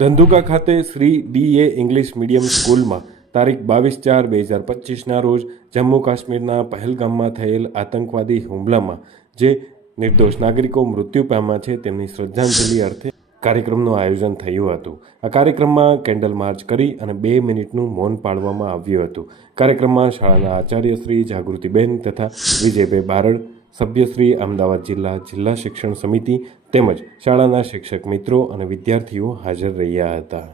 ધંધુકા ખાતે Shri ડી.એ. English medium સ્કૂલમાં તારીખ 22/4/2025ના રોજ જમ્મુ કાશ્મીરના પહેલગામમાં થયેલ આતંકવાદી હુમલામાં જે નિર્દોષ નાગરિકો મૃત્યુ પામ્યા છે તેમની શ્રદ્ધાંજલિ અર્થે કાર્યક્રમનું આયોજન થયું હતું। આ કાર્યક્રમમાં કેન્ડલ માર્ચ કરી અને 2 મિનિટનું મૌન પાળવામાં આવ્યું હતું। કાર્યક્રમમાં શાળાના આચાર્ય શ્રી જાગૃતિબેન તથા વિજયભાઈ બારડ, સભ્યશ્રી, અમદાવાદ જિલ્લા શિક્ષણ સમિતિ તેમજ શાળાના શિક્ષક મિત્રો અને વિદ્યાર્થીઓ હાજર રહ્યા હતા।